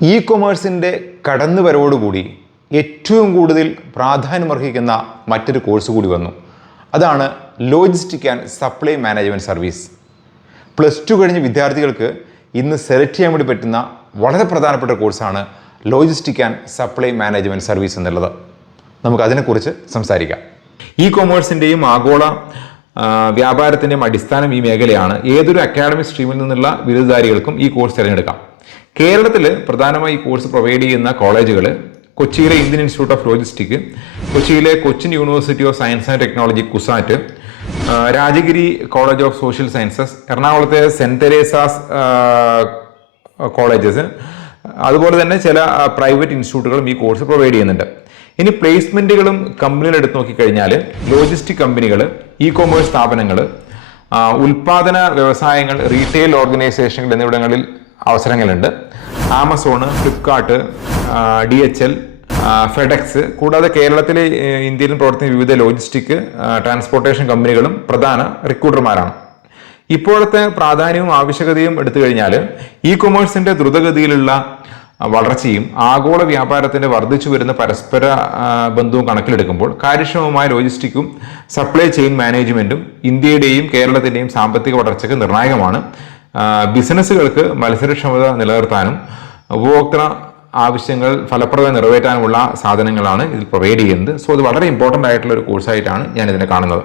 E കൊമേഴ്സിൻ്റെ കടന്നുവരവോടുകൂടി ഏറ്റവും കൂടുതൽ പ്രാധാന്യമർഹിക്കുന്ന മറ്റൊരു കോഴ്സ് കൂടി വന്നു. അതാണ് logistic and supply management service. +2 കഴിഞ്ഞ വിദ്യാർത്ഥികൾക്ക് ഇന്ന് സെലക്ട് ചെയ്യാൻ വേണ്ടി പറ്റുന്ന വളരെ പ്രധാനപ്പെട്ട കോഴ്സാണ് logistic and supply management service എന്നുള്ളത്. നമുക്കതിനെക്കുറിച്ച് സംസാരിക്കാം. ഇ കൊമേഴ്സിൻ്റെയും ആഗോള വ്യാപാരത്തിൻ്റെയും അടിസ്ഥാനം ഈ മേഖലയാണ്. ഏതൊരു അക്കാഡമിക് സ്ട്രീമിൽ നിന്നുള്ള ബിരുദധാരികൾക്കും ഈ കോഴ്സ് തിരഞ്ഞെടുക്കാം. കേരളത്തിൽ പ്രധാനമായി ഈ കോഴ്സ് പ്രൊവൈഡ് ചെയ്യുന്ന കോളേജുകൾ കൊച്ചിയിലെ ഇന്ത്യൻ ഇൻസ്റ്റിറ്റ്യൂട്ട് ഓഫ് ലോജിസ്റ്റിക്, കൊച്ചിയിലെ Cochin university of science and technology CUSAT, Rajagiri college of social sciences, എറണാകുളത്തെ സെൻറ്റ് തെരേസാസ് കോളേജസ്, അതുപോലെ തന്നെ ചില പ്രൈവറ്റ് ഇൻസ്റ്റിറ്റ്യൂട്ടുകളും ഈ കോഴ്സ് പ്രൊവൈഡ് ചെയ്യുന്നുണ്ട്. ഇനി പ്ലേസ്മെൻറ്റുകളും കമ്പനികൾ എടുത്തു നോക്കിക്കഴിഞ്ഞാൽ ലോജിസ്റ്റിക് കമ്പനികൾ, ഇ കൊമേഴ്സ് സ്ഥാപനങ്ങൾ, ഉൽപാദന വ്യവസായങ്ങൾ, റീറ്റെയിൽ ഓർഗനൈസേഷനുകൾ എന്നിവിടങ്ങളിൽ അവസരങ്ങളുണ്ട്. ആമസോണ്, ഫ്ലിപ്കാർട്ട്, DHL, ഫെഡെക്സ് കൂടാതെ കേരളത്തിലെ ഇന്ത്യയിലും പ്രവർത്തിക്കുന്ന വിവിധ ലോജിസ്റ്റിക് ട്രാൻസ്പോർട്ടേഷൻ കമ്പനികളും പ്രധാന റിക്രൂട്ടർമാരാണ്. ഇപ്പോഴത്തെ പ്രാധാന്യവും ആവശ്യകതയും എടുത്തു കഴിഞ്ഞാൽ ഇ കൊമേഴ്സിൻ്റെ ദ്രുതഗതിയിലുള്ള വളർച്ചയും ആഗോള വ്യാപാരത്തിൻ്റെ വർദ്ധിച്ചു വരുന്ന പരസ്പര ബന്ധവും കണക്കിലെടുക്കുമ്പോൾ കാര്യക്ഷമമായ ലോജിസ്റ്റിക്കും സപ്ലൈ ചെയിൻ മാനേജ്മെൻറ്റും ഇന്ത്യയുടെയും കേരളത്തിൻ്റെയും സാമ്പത്തിക വളർച്ചയ്ക്ക് നിർണായകമാണ്. ബിസിനസ്സുകൾക്ക് മത്സരക്ഷമത നിലനിർത്താനും ഉപഭോക്തൃ ആവശ്യങ്ങൾ ഫലപ്രദമായി നിറവേറ്റാനുമുള്ള സാധനങ്ങളാണ് ഇതിൽ പ്രൊവൈഡ് ചെയ്യുന്നത്. സോ ഇത് വളരെ ഇമ്പോർട്ടൻ്റ് ആയിട്ടുള്ള ഒരു കോഴ്സായിട്ടാണ് ഞാൻ ഇതിനെ കാണുന്നത്.